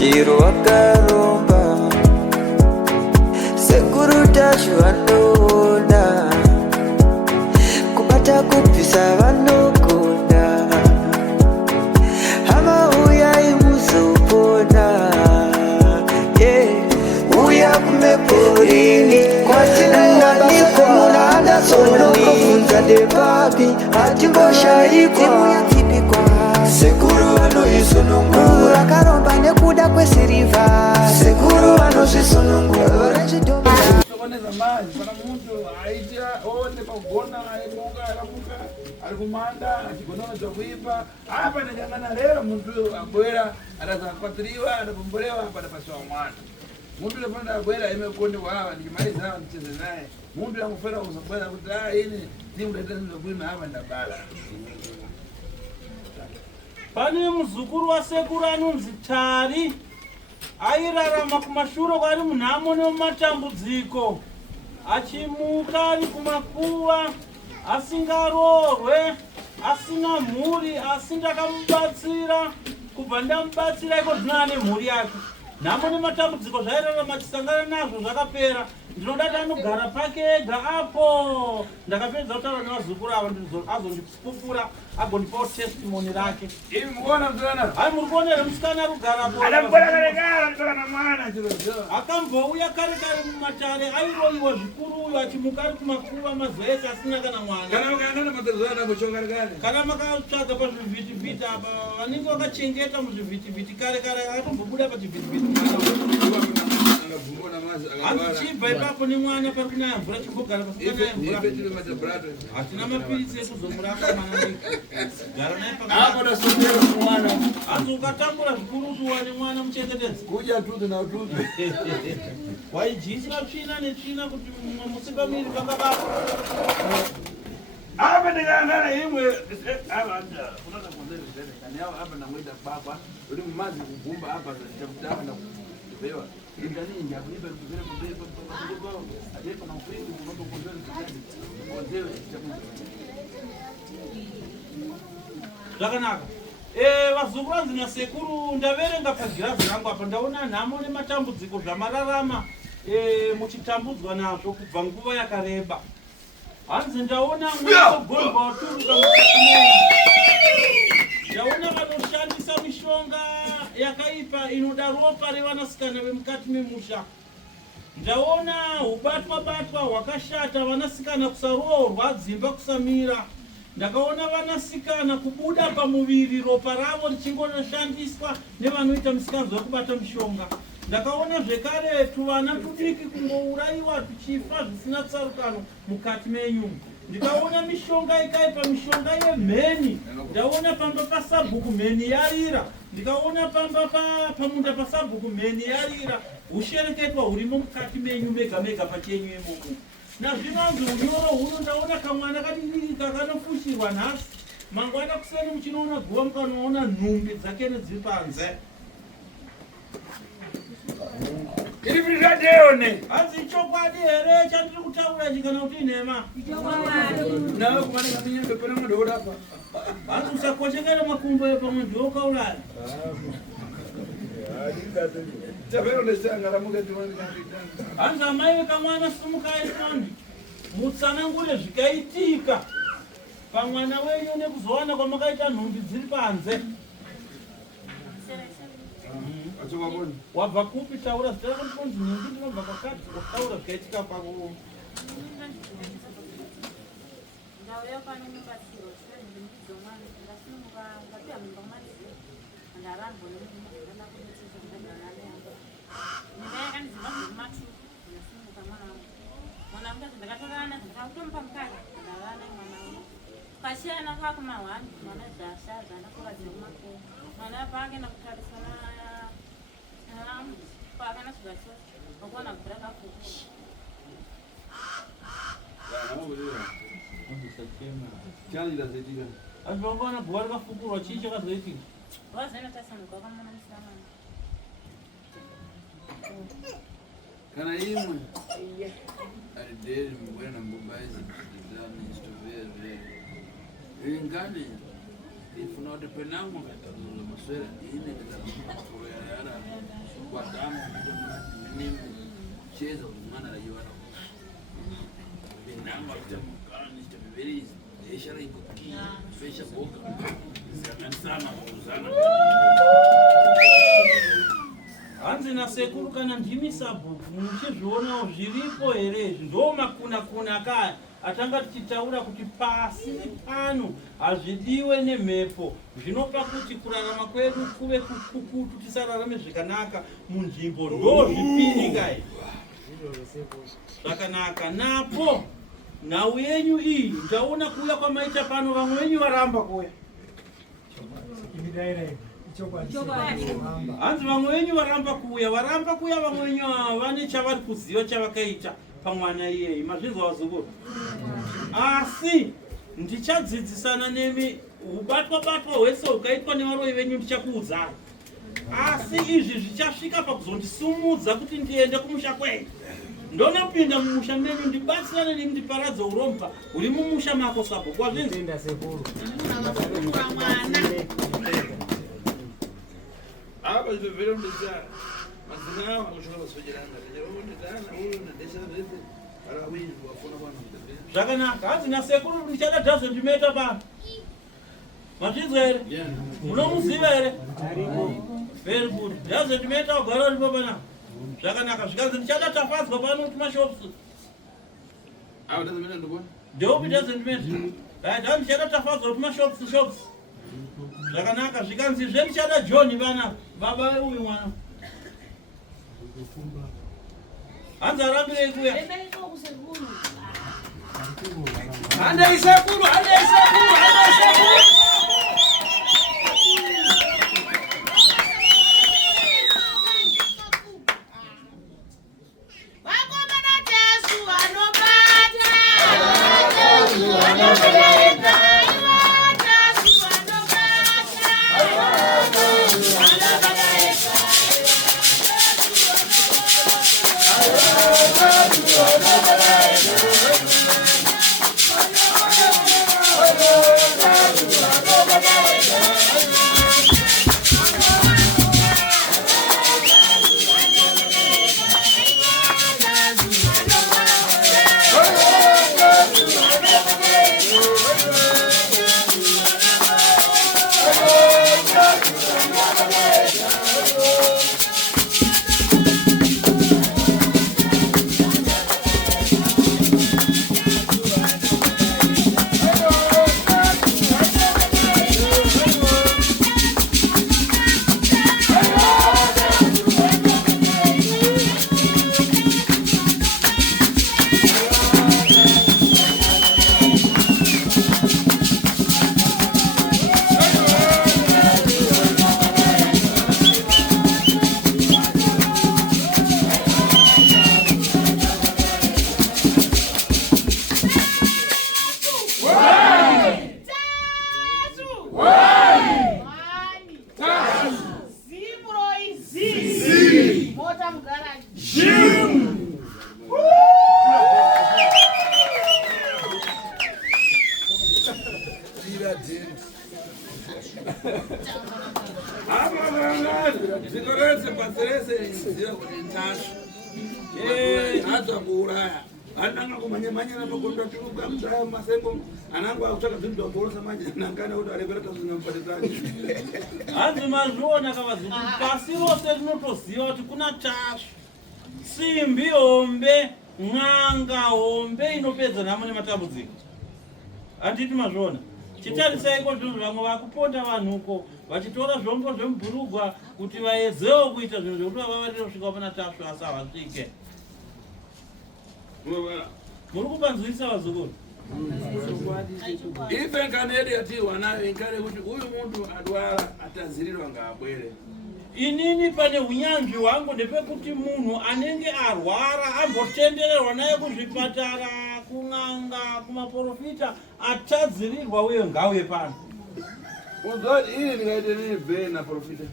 chiro wakaromba sekuru tacho vanona kubata kupisa vanogona hama uyai muzopona uya kumeporini kwatinanganikwa munada sonokofunza depapi hatimboshaikwa sekuru vanoisonongura karomba nekuda kwesiriva sekuru vanozvisonongura sokoneza mazi saka muntu aitira one pagona aimuka aramuka ari kumanda achigononedza kuipa apa ndakangana lero muntu abwera atazakwatsiriwa atapombolewa apa tapasiwa mwana muntu lefanira abwera imekonde wawa ndikimaliza ndicheze naye muntu angofera kuzabwera kuti ini ndimudaitanizvakuima apa ndabala. Pane muzukuru wasekuru anonzi Tari airarama kumashure kwari munhamo nemumatambudziko achimuka ari kumakuva asingaroorwe asina mhuri asi ndakamubatsira kubva ndamubatsira iko zvino ane mhuri yake nhamo nematambudziko zvairarama achisangana nazvo zvakapera ndinodati anogara pake ega apo ndakapedza kutaura nevazukuru ava azondipupura agondipawo testimoni rake. Imi mukuona mzana? Hai muri kuona here musikana ari kugarapo adambora karekara mtokana mwana chirocho akambouya kare kare mumatare airoiwa zvikuru uyo achimuka ari kumakuva mazoese asina kana mwana. Kana ukaenda nematerzana kuchonga kare kana makatsvaga pazvivhitivhiti apa vanenge vakachengeta muzvivhitivhiti kare kare akatombobuda pachivhitivhiti hanzi chibva ipapo nemwana pari kunaya mvura chimbogara pasikanaya mvura hatina mapiritsi ekuzomurapa mwana gara naye pakaakodasomera hanzi ukatambura zvikurutu wane mwana muchengetedzi kudya tutu natutu waidyisa tsvina netsvina kuti musingamiri pakabapa apa ndikangana imwe avanda kunoda konzervezere kana yavo apa ndamboita baba uri mumazi kugumba apa zvitakutanga ndakubhewa inganingi akuiba kuzere kuzere kwao adepa na ukwingi kunoda konzervezere konzewe zvakanaka. Vazukuru vanzi nasekuru ndaverenga pagirazi rangu apa ndaona nhamo nematambudziko zvamararama muchitambudzwa nazvo kubva nguva yakareba. Hanzi ndaona mweogorwa waturuka mukati ndaona vanoshandisa mishonga yakaipa inoda ropa revanasikana vemukati memusha. Ndaona ubatwa hwakashata vanasikana kusaroorwa dzimba kusamira. Ndakaona vanasikana kubuda pamuviri ropa ravo richingonoshandiswa nevanoita misikanzwa yekubata mishonga. Ndakaona zvekare tuvana tudiki kungouraiwa tuchifa zvisina tsarukano mukati menyu. Ndikaona mishonga ikaipa mishonga yemheni. Ndaona pamba pasabhuku mheni yarira. Ndikaona pamba pamunda pasabhuku mheni yarira. Ushereketwa hurimo mukati menyu mega mega pachenyu imomo. Nazvinonzi unyoro huno ndaona kamwana kadidika kanofushirwa nhasi mangwana kuseni muchinoona guva mukanoona nhumbi dzake nedziri panze. iri virigadeone hanzi chokwadi here chandiri kutaura chikana kuti nhema nawe kumaneka minyembe pene mwadorapa hanzi usakoshekere makumbo epamwe ndiokauraya hanzi amai vekamwana simukai fondi mutsanangure zvikaitika pamwana wenyu nekuzowana kwamakaita nhumbi dziri panze. Wabva kupi? Taura zita rako ndikonzi nhumbi ndinobva kwakati kutaura zvikaitika kwako. Kashana hakuma wani mwana dashaza nakula zimako mwana pake nakutarisana pake na sugaso okona kuraka fuchi chani la zetika azvongona bhora kafukurwa chii chakazoitika wazena tasanuka kamwana musamana kana imwe alideli mbwena mbubaizi kutizani istovere ingani ifunode penangu katazula maswera ine kutazula yara nini cheza mwana anajiona binamba kutamkani stabili ishara iko ki fesha boka sana kuzana hanzi na sekuru kana ndimi sabhuku muchizvionawo zviripo here ndo makuna kaya atanga tichitaura kuti pasi pano hazvidiwe nemhepo zvinopa kuti kurarama kwedu kuve kukutu tisararame zvakanaka munzvimbo ndo zvipiri kai zvakanaka napo nhau yenyu iyi ndaona kuuya kwamaita pano vamwe venyu varamba kuuya hanzi vamwe venyu varamba kuuya vamwe venyu vane chavari kuziva chavakaita pamwana iyei mazvinzwa vazukuru asi ndichadzidzisana nemi ubatwa hwese hukaitwa nevaroyi venyu ndichakuudzai asi izvi zvichasvika pakuzondisumudza kuti ndiende kumusha kwenyu ndonopinda mumusha menyu ndibatsirane nemi ndiparadze uromba huri mumusha mako sabhuku wazvinzi apa zvibviro ndisa mazina awo akushoka pasojeranga ndichaondedana uyu nadesha zvese arawini wafuna vanhu zvakanaka hanzi nasekuru ndichada dhazondimeta pano mazvinzwa here munomuziva here very good dhazondimeta wagara uripo pana zvakanaka zvikanzi ndichada tafadzwa pano kumashops apa dhazondimeta ndokona ndeupi dhazondimeta dha ndichada tafadzwa kumashops zvakanaka zvikanzi zvenichada John vana baba veuyu mwana hanzi arambirei kuya handei sekuru zikorese paserese nziva kuti ntashu hadza kuuraya ananga kumanyamanyana makondo achiruka mudaya masengo anangu akutsvaka zvinhu zvakorosa manje nangana kuti arevereta zvinamupatizake hanzi mazviona kavazukuru pasi rose rinotoziva kuti kuna tashu simbi hombe n'anga hombe inopedza nhamo nematambudziko handiti mazviona chitarisaiko zvinhu vamwe vakuponda vanhuko vachitora zvombo zvemubhurugwa kuti vaedzewo kuita zvinhu zvekuti vavavarire kusvika pana tashu asi havasvike muri kupanzwisa vazukuru ife nkani yedu yatiwa nayo inkare kuti uyu muntu adwara atazirirwa ngaabwere inini pane unyanzvi hwangu ndepekuti munhu anenge arwara ambotendererwa naye kuzvipatara kun'anga kumaprofita atadzirirwa uye ngauye pano uzoti ini ndingaite nini bhe naprofita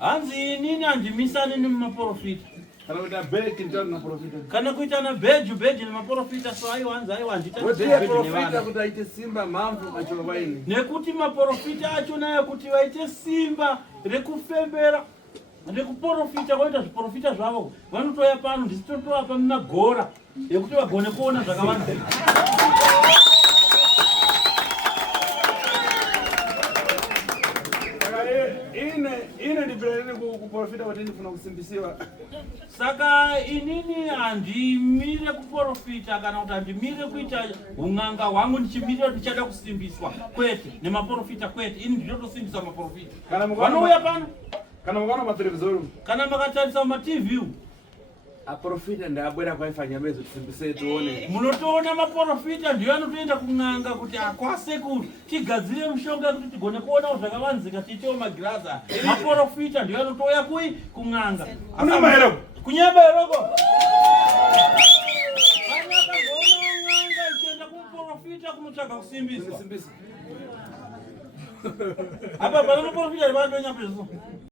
hanzi inini handimisani nemumaprofita kana kuita bheki nditatu naprofita kana kuita nabheju nemaprofita so aiwa hanzi aiwa wodiye profita kuti aite simba mhamvu macholo vaini nekuti maprofita acho nayo kuti vaite simba rekufembera ndekuprofita kwaita zviprofita zvavo vanotoya pano ndisitotoapa mumagora ekuti vagone kuona zvakawanda. ine ndipeleleni kuprofita kuti ndifuna kusimbisiwa. Saka inini handimire kuprofita kana kuti handimire kuita ung'anga hwangu ndichimirira kuti ndichada kusimbiswa kwete nemaprofita kwete. Ini ndinotosimbisa maprofita vanouya pano kana mukaona matelevizori kana makatarisa matv aprofita ndabwera kwaifanya bezo tisimbise tuone. Munotoona maprofita ndiyo anotoenda kung'anga kuti akwasekuru tigadzire mushonga kuti tigone kuona zvakavanzika tiitewo magiraza. Maprofita ndiyo anotoya kui kung'anga Kunyemba kunyeberoko anyakagoona ung'anga ichienda kumuprofita kunotsvaga kusimbiswa. Simbisa. Apa pana maprofita vanatonya peso